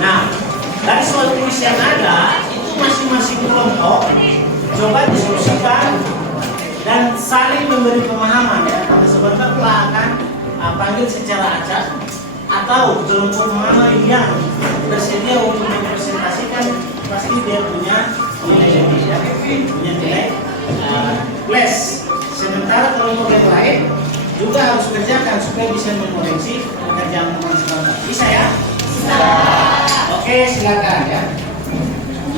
Nah, dari soal kuis yang ada itu masing-masing kelompok coba diskusikan dan saling memberi pemahaman ya. Karena sebentar Pak akan panggil secara acak atau kelompok mana yang bersedia untuk mempresentasikan pasti dia punya nilai lebih ya, punya nilai plus. Sementara kelompok yang lain juga harus kerjakan supaya bisa mengoreksi pekerjaan teman-teman. Bisa ya? Bisa. Oke, silakan ya.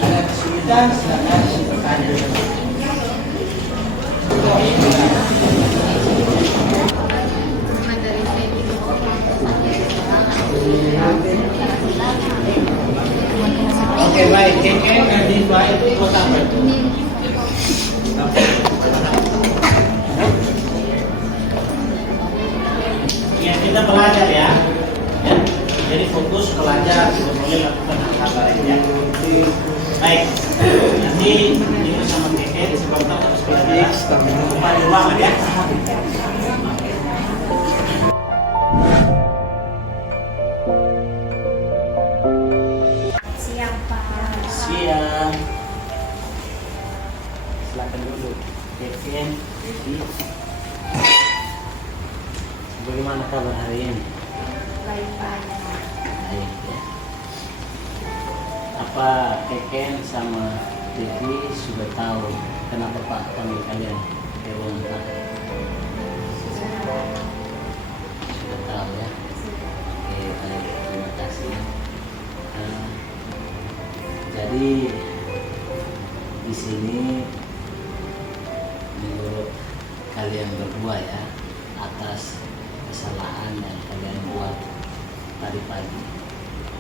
Ada kesulitan silakan bertanya. Oke, baik. Keken dan Diva itu buat apa itu? Ya, kita belajar ya. Jadi fokus belajar, tidak boleh lakukan hal-hal lain ya. Baik. Nanti ini sama Keken sebentar harus belajar. Lupa di ruangan ya. Siang. Silakan dulu. Keken, Devi. Bagaimana kabar hari ini? Baik, Pak. Baik ya. Apa Keken sama Devi sudah tahu kenapa Pak panggil kalian ke ruang Pak? Sudah tahu ya. Oke, baik. Terima kasih. Jadi di sini menurut kalian berdua ya, atas kesalahan yang kalian buat tadi pagi,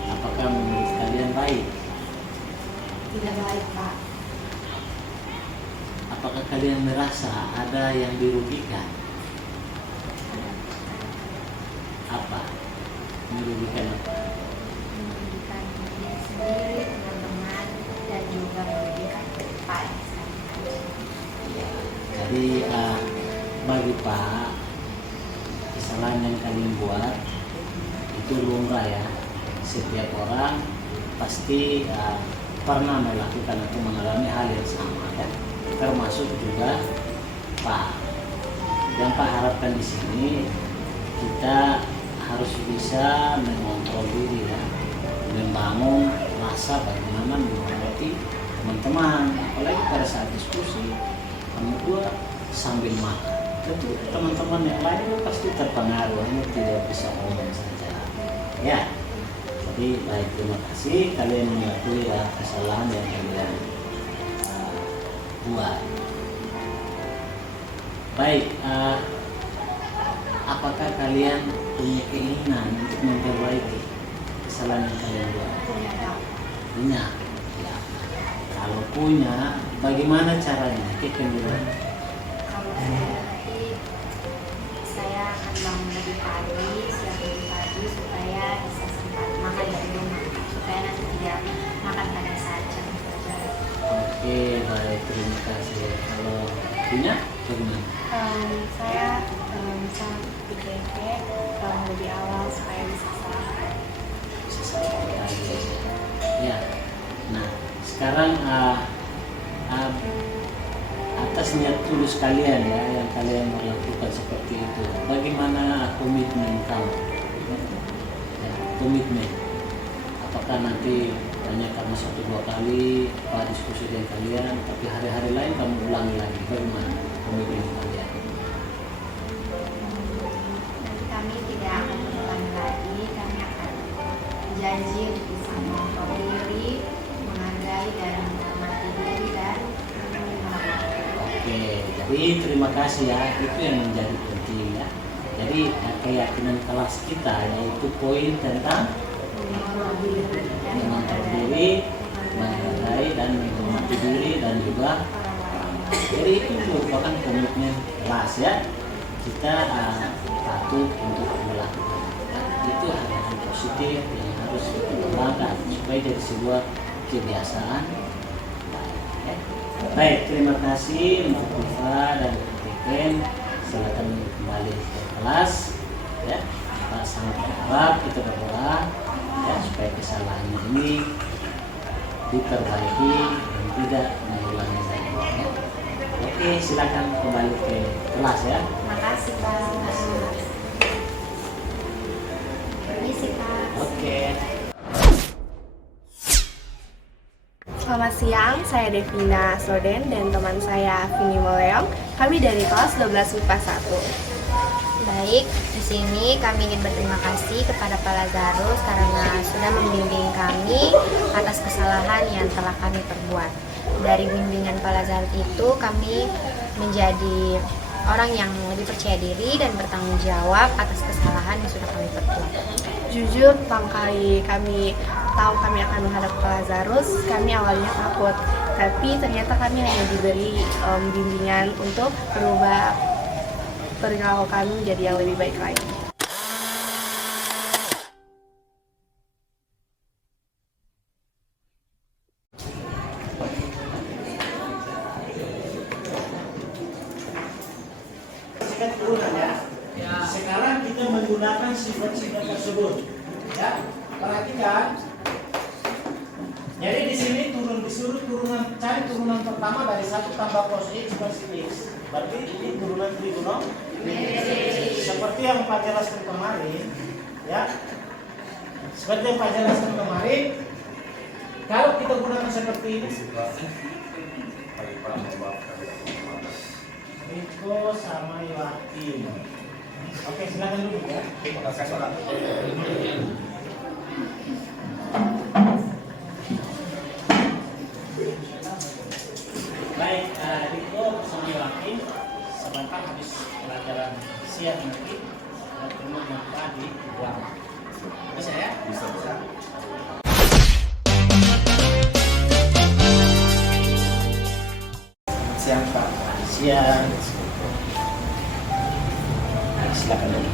apakah menurut kalian baik? Tidak baik, Pak. Apakah kalian merasa ada yang dirugikan? Apa? Merugikan apa? Merugikan diri sendiri, teman-teman, dan juga merugikan Pak. Ya, jadi bagi Pak, kesalahan yang kalian buat itu lumrah ya. Setiap orang pasti pernah melakukan atau mengalami hal yang sama ya. Termasuk juga Pak. Yang Pak harapkan di sini kita harus bisa mengontrol diri ya, membangun rasa bagaimana menghormati teman-teman, apalagi pada saat diskusi kamu dua sambil makan. Tentu teman-teman yang lain pasti terpengaruh, hanya tidak bisa ngomong saja. Ya, jadi baik, terima kasih kalian mengakui ya kesalahan yang kalian buat. Baik, apakah kalian punya keinginan untuk memperbaiki kesalahan yang kalian buat? Punya. Ya. Kalau punya, bagaimana caranya? Keken dulu. Kalau saya akan bangun lebih pagi, siap lebih pagi supaya bisa sempat makan dari rumah, supaya nanti tidak makan pada saat jam kerja. Oke, baik, terima kasih. Kalau punya, bagaimana? Saya bisa pikir bangun lebih awal supaya bisa sarapan. Sesuai aja. Ya. Nah, sekarang atas niat tulus kalian ya, yang kalian melakukan seperti itu, bagaimana komitmen kamu? Ya, komitmen. Apakah nanti hanya karena 1-2 kali Pak diskusi dengan kalian, tapi hari-hari lain kamu ulangi lagi? Bagaimana komitmen kalian? Nanti kami tidak akan mengulangi lagi, kami akan janji untuk bisa mengontrol diri, menghargai dan menghormati diri dan Oke, jadi terima kasih ya, itu yang menjadi penting ya. Jadi keyakinan kelas kita yaitu poin tentang mengontrol diri, menghargai dan menghormati diri dan juga jadi itu merupakan komitmen kelas ya. Kita patut untuk melakukan itu hal-hal positif yang harus kita kembangkan supaya jadi sebuah kebiasaan. Ya. Baik, terima kasih untuk Diva dan Keken. Silakan kembali ke kelas. Ya, Pak sangat berharap kita berdoa ya supaya ini diperbaiki dan tidak mengulangi lagi. Ya. Oke, silakan kembali ke kelas ya. Makasih Pak. Permisi Kak. Oke. Selamat siang, saya Devina Soden dan teman saya Vini Moleong. Kami dari kelas 12 MIPA 1. Baik, di sini kami ingin berterima kasih kepada Pak Lazarus karena sudah membimbing kami atas kesalahan yang telah kami perbuat. Dari bimbingan Pak Lazarus itu kami menjadi orang yang lebih percaya diri dan bertanggung jawab atas kesalahan yang sudah kami perbuat. Jujur, pertama kali kami tahu kami akan menghadap Pak Lazarus, kami awalnya takut. Tapi ternyata kami hanya diberi bimbingan untuk berubah perilaku kami menjadi yang lebih baik lagi. Sifat turunan ya. Sekarang kita menggunakan sifat-sifat tersebut. Ya, perhatikan. Jadi di sini disuruh turunan, cari turunan pertama dari 1 tambah cos X plus X. Berarti ini turunan trigonometri. Seperti yang Pak jelaskan kemarin, ya. Seperti yang Pak jelaskan kemarin, kalau kita gunakan seperti ini, Riko sama Yoakim. Oke, silakan dulu ya. Baik, Riko sama Yoakim sebentar habis pelajaran siang nanti ketemu dengan Pak di ruang. Bisa ya? Bisa. Siang Pak. Siang. Silakan dulu.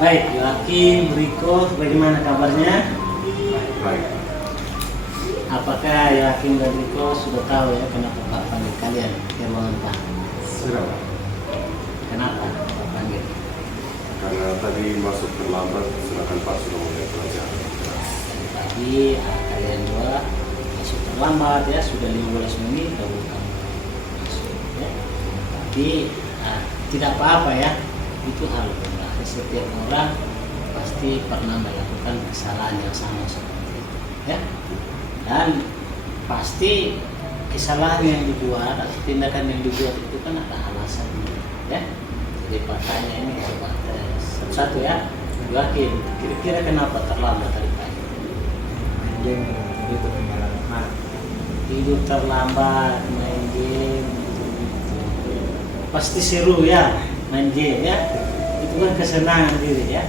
Baik, Yoakim, Riko, bagaimana kabarnya? Baik. Apakah Yoakim dan Riko sudah tahu ya kenapa Pak panggil kalian ke ruangan Pak? Sudah. Kenapa Pak panggil? Karena tadi masuk terlambat, sedangkan Pak sudah mulai pelajaran. Tadi kalian dua masuk terlambat ya, sudah 15 menit baru kamu masuk ya. Tapi tidak apa-apa ya, itu hal lumrah. Setiap orang pasti pernah melakukan kesalahan yang sama seperti itu ya. Dan pasti kesalahan yang dibuat atau tindakan yang dibuat itu kan ada alasannya ya. Jadi patahnya ini coba satu-satu ya. Yoakim, kira-kira kenapa terlambat tadi pagi? Tidur terlambat, main game gitu. Pasti seru ya main game ya. Itu kan kesenangan diri ya.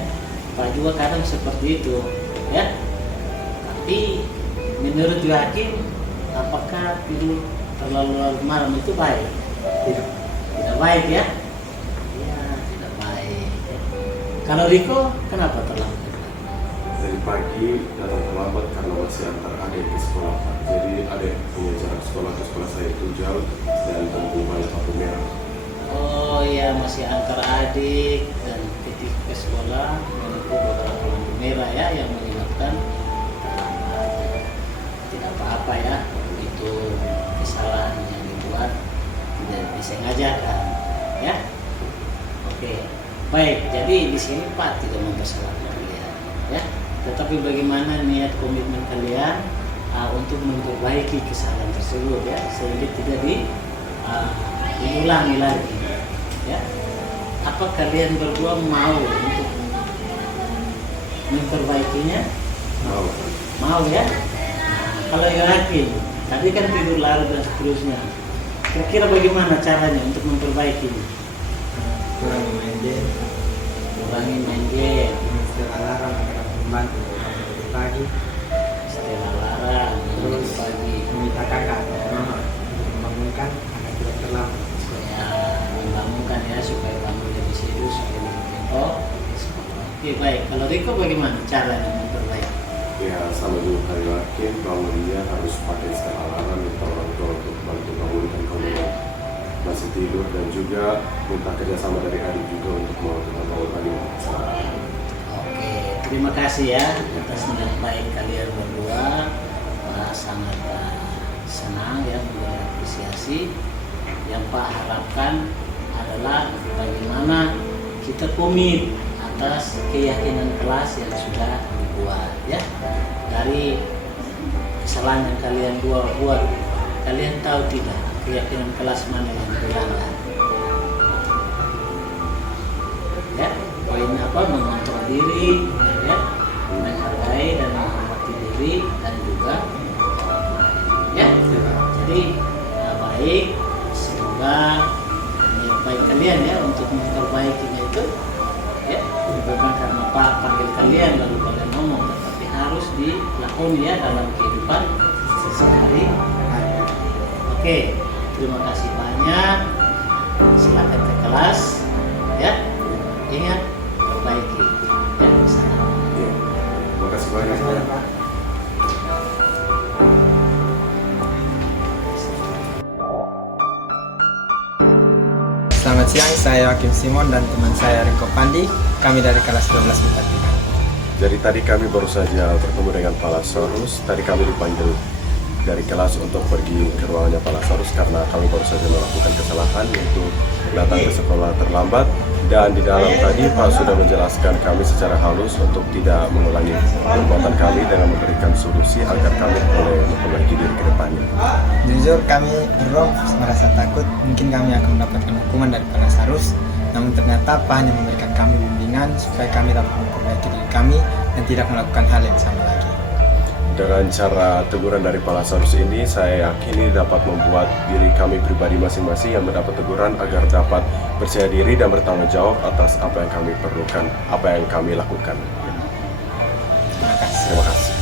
Pak juga kadang seperti itu ya. Tapi menurut Yoakim, apakah tidur terlalu malam itu baik? Tidak baik ya? Ya, tidak baik. Kalau Riko, kenapa terlambat? Dari pagi datang terlambat karena masih antar adik ke sekolah Pak. Jadi adik punya jarak sekolah ke sekolah saya itu jauh dan tentu banyak lampu merah. Oh iya, masih antar adik dan ketika ke sekolah menempuh beberapa lampu merah ya yang menyebabkan terlambat. Tidak apa-apa ya, itu kesalahan yang dibuat tidak disengajakan ya. Oke, baik. Jadi di sini Pak tidak mempersalahkan kalian ya. Tetapi bagaimana niat komitmen kalian untuk memperbaiki kesalahan tersebut ya, sehingga tidak diulangi lagi ya. Apa kalian berdua mau untuk memperbaikinya? Mau. Mau ya. Kalau Yoakim, tadi kan tidur larut dan seterusnya. Kira-kira bagaimana caranya untuk memperbaikinya? Kurangi main game, Kurangi main game, setelah alarm agar membantu sampai pagi, setelah larang, terus pagi. meminta kakak atau mama untuk membangunkan agar tidak terlambat. Ya, membangunkan ya supaya bangun lebih serius, supaya lebih tempo. Oke, baik. Kalau Riko bagaimana caranya memperbaiki? Ya sama juga kayak Yoakim, bangun dia harus pakai set alarm minta orang tua untuk bantu bangunkan kamu yang masih tidur, dan juga minta kerjasama dari adik juga untuk mau kita bangun pagi. Oke, terima kasih ya atas niat baik kalian berdua. Pak sangat senang ya memberi apresiasi. Yang Pak harapkan adalah bagaimana kita komit atas keyakinan kelas yang sudah dibuat ya. Dari kesalahan yang kalian buat, kalian tahu tidak keyakinan kelas mana yang dilanggar? Ya, poin apa? Mengontrol diri, ya, menghargai dan menghormati diri dan juga orang lain. Ya, jadi baik. Semoga niat baik kalian ya untuk memperbaikinya itu, ya, bukan karena Pak panggil kalian lalu kalian ngomong, tetapi harus dilakukan ya dalam kehidupan sehari-hari. Oke, terima kasih banyak. Silakan ke kelas, ya. Ingat, perbaiki. Ya, sana. Iya. Terima kasih banyak. Pak. Selamat siang, saya Hakim Simon dan teman saya Riko Pandi. Kami dari kelas 12 MIPA 3. Jadi tadi kami baru saja bertemu dengan Pak Lazarus. Tadi kami dipanggil dari kelas untuk pergi ke ruangannya Pak Lazarus karena kami baru saja melakukan kesalahan yaitu datang ke sekolah terlambat. Dan di dalam tadi Pak sudah menjelaskan kami secara halus untuk tidak mengulangi perbuatan kami dengan memberikan solusi agar kami boleh memperbaiki diri ke depannya. Jujur kami berdua merasa takut mungkin kami akan mendapatkan hukuman dari Pak Lazarus. Namun ternyata Pak hanya memberikan kami bimbingan supaya kami dapat memperbaiki diri kami dan tidak melakukan hal yang sama lagi. Dengan cara teguran dari Pak Lazarus ini, saya yakin ini dapat membuat diri kami pribadi masing-masing yang mendapat teguran agar dapat percaya diri dan bertanggung jawab atas apa yang kami perlukan, apa yang kami lakukan. Terima kasih. Terima kasih.